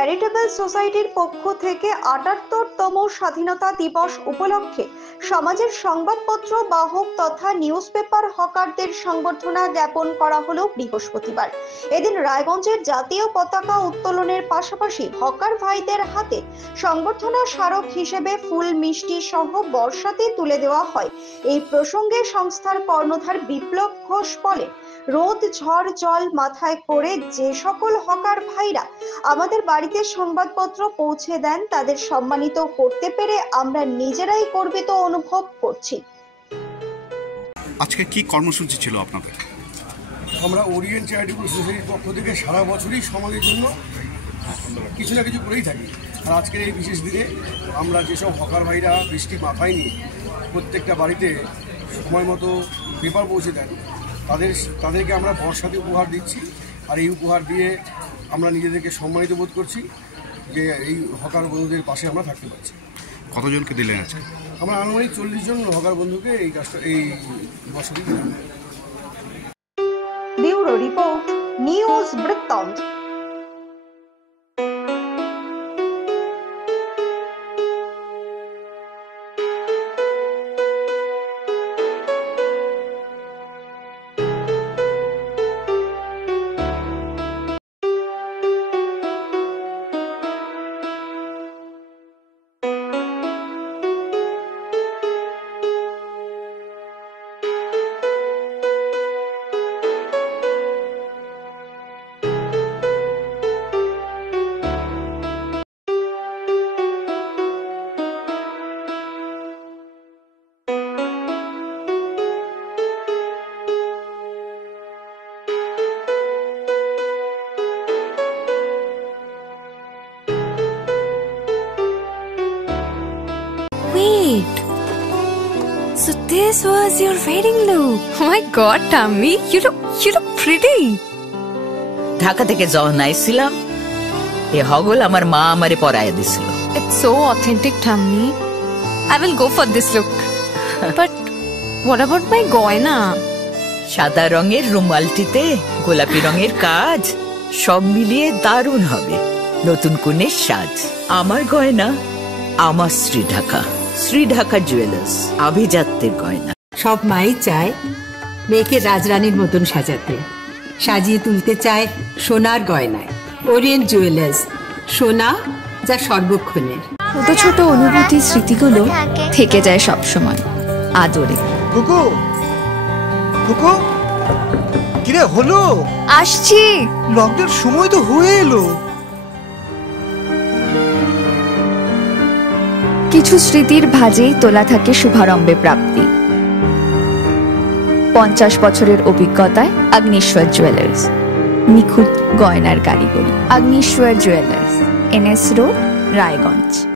Charitable সোসাইটির পক্ষ থেকে ৭৮তম স্বাধীনতা দিবস উপলক্ষে সমাজের সংবাদপত্র বাহক তথা নিউজ পেপার হকারদের সংবর্ধনা জ্ঞাপন করা হলো বৃহস্পতিবার। এদিন রায়গঞ্জের জাতীয় পতাকা উত্তোলনের পাশাপাশি হকার ভাইদের হাতে সংবর্ধনা স্মারক হিসেবে ফুল, মিষ্টি সহ বর্ষাতে তুলে দেওয়া হয়। এই প্রসঙ্গে সংস্থার কর্ণধার বিপ্লব ঘোষ বলেন, রোদ, ঝড়, জল মাথায় করে যে সকল হকার ভাইরা আমাদের বাড়িতে সংবাদপত্র পৌঁছে দেন, তাদের সম্মানিত করতে পেরে আমরা নিজেরাই গর্বিত অনুভব করছি। আজকে কি কর্মসূচি ছিল আপনাদের? আমরা ওরিয়েন্ট চ্যারিটেবল সোসাইটির পক্ষ থেকে সারা বছরই সমাজের জন্য কিছু না কিছু করেই থাকি। আর আজকের এই বিশেষ দিনে আমরা যেসব হকার ভাইরা বৃষ্টি মাথায় নিয়ে প্রত্যেকটা বাড়িতে সময় মতো পেপার পৌঁছে দেন, তাদেরকে আমরা বর্ষাতে উপহার দিচ্ছি। আর এই উপহার দিয়ে আমরা নিজেদেরকে সম্মানিত বোধ করছি যে এই হকার বন্ধুদের পাশে আমরা থাকতে পারছি। কতজনকে দিলেন আজকে? আমরা আনুমানিক 40 জন হকার বন্ধুকে এই কাজটা এই বছরই দিলাম। ব্যুরো রিপোর্ট, নিউজ বৃত্তান্ত। Wait, so this was your wedding look? Oh my god, Tammy, you look pretty. Dhaka থেকে যখন আইছিলাম এ হগল আমার মা আমারে পরাইয়া দিছিল। It's so authentic, Tammy. I will go for this look. But what about my goina? সাদা রঙের রুমালটিতে গোলাপি রঙের কাজ, সব মিলিয়ে দারুণ হবে নতুন কনের সাজ। আমার গয়না আমার শ্রী ঢাকা জুয়েলার্স, আভিজাত্যের গয়না। সব মাই চায় মেয়েকে রাজরানীর মতন সাজাতে, সাজিয়ে তুলতে চায় সোনার গয়নায়। ওরিয়েন্ট জুয়েলার্স, সোনা যা সর্বক্ষণের। ছোট ছোট অনুভূতি, স্মৃতিগুলো থেকে যায় সব সময় আদরে। কুকু কুকু, কিরে হলো? আসছি, লকডাউন সময় তো হয়ে এলো। কিছু স্মৃতির ভাজেই তোলা থাকে শুভারম্ভে প্রাপ্তি। 50 বছরের অভিজ্ঞতায় আগ্নেশ্বর জুয়েলার্স, নিখুঁত গয়নার কারিগরি। Agneshwar jewellers, NS road, Raiganj.